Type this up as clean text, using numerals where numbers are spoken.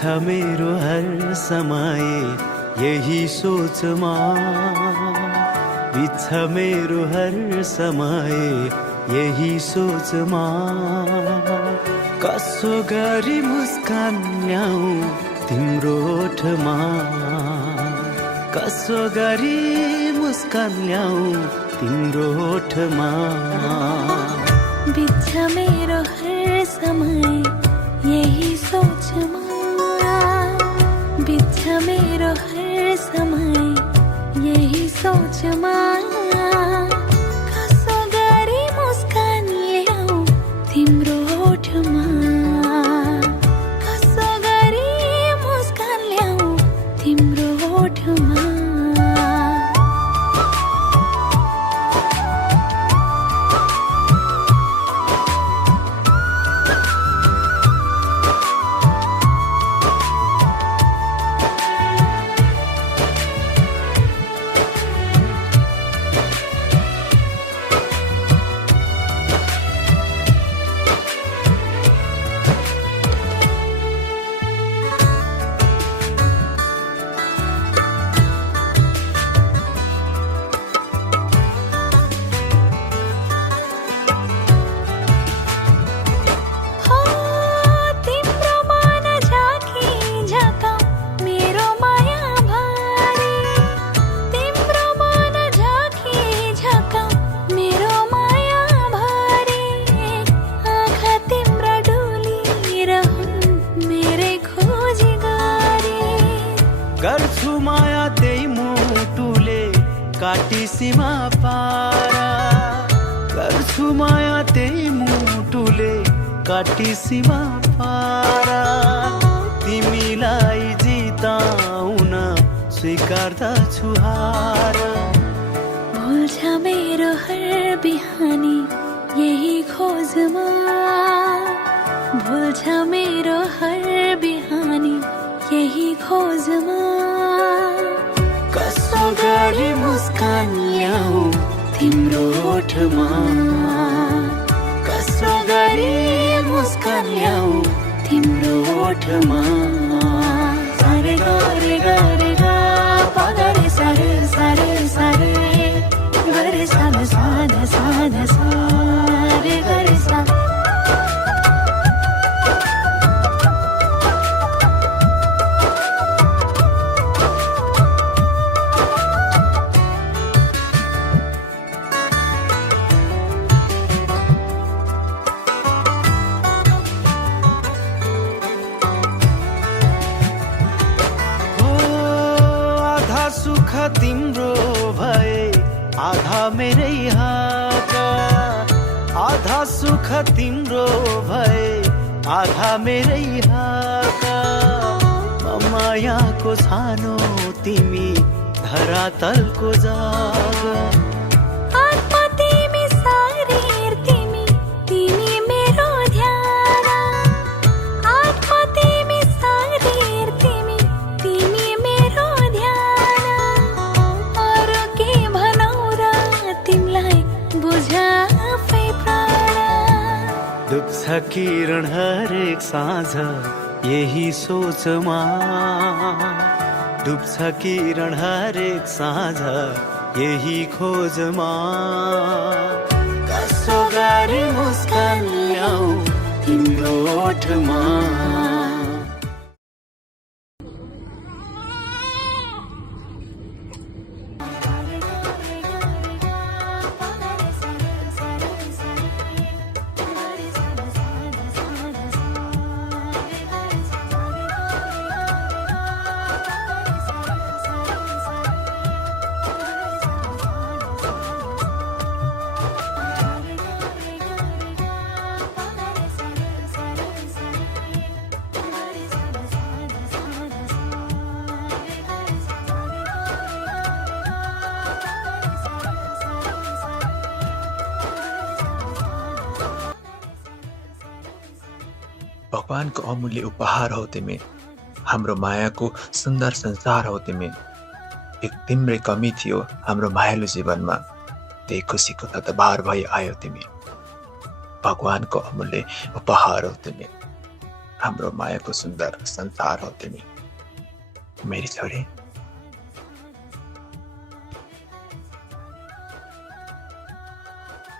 मेरो हर समय यही सोचमा, बित्छ मेरो हर समय यही सोचमा। कसो गरी मुस्कान ल्याऊ तिम्रो ओठमा, कसो गरी मुस्कान ल्याऊ तिम्रो ओठमा। बित्छ मेरो हर समय यही सोचमा, बित्छ मेरो हर समय यही सोचमा। कसो गरी मुस्कान ल्याऊ तिम्रो ओठमा, कसो गरी मुस्कान ल्याऊ तिम्रो ओठमा। गर्छु माया त्यही मुटुले काटी सीमा पारा, गर्छु माया त्यही मुटुले काटी सीमा पारा। तिमीलाई जिताउन स्वीकार्दछु हार। भुल्छ मेरो हर बिहानी यही खोजमा, भुल्छ मेरो हर बिहानी यही खोजमा। कसो गरी मुस्कान ल्याऊ तिम्रो ओठमा, कसो गरी मुस्कान ल्याऊ तिम्रो ओठमा। सारे गरे गरे गा पगरे सारे सारे सारे गरे साधा साधा साधा सारे गरे सा। सुख तिम्रो भए आधा मेरै हात, आधा सुख तिम्रो भए आधा मेरै हात। मायाको छानो तिमी धरातलको जाग, आत्मा तिमी शरीर तिमी, तिमी मेरो ध्यान। आत्मा तिमी शरीर तिमी, तिमी मेरो ध्यान। अरू के भनौ र तिमीलाई बुझ आफै प्राण। डुब्छ किरण हरेक साँझ यही सोचमा, डुब्छ किरण हरेक साँझ यही खोजमा। कसो गरी मुस्कान ल्याऊ तिम्रो ओठमा। भगवानको अमूल्य उपहार हौ तिमी, हाम्रो मायाको सुन्दर संसार हौ तिमी। एक तिम्रै कमी थियो हाम्रो मायालु जीवनमा, त्यही खुसीको तत्भार भई आयो तिमी। भगवानको अमूल्य उपहार हौ तिमी। हाम्रो मायाको सुन्दर संसार हो तिमी मेरी छोरी।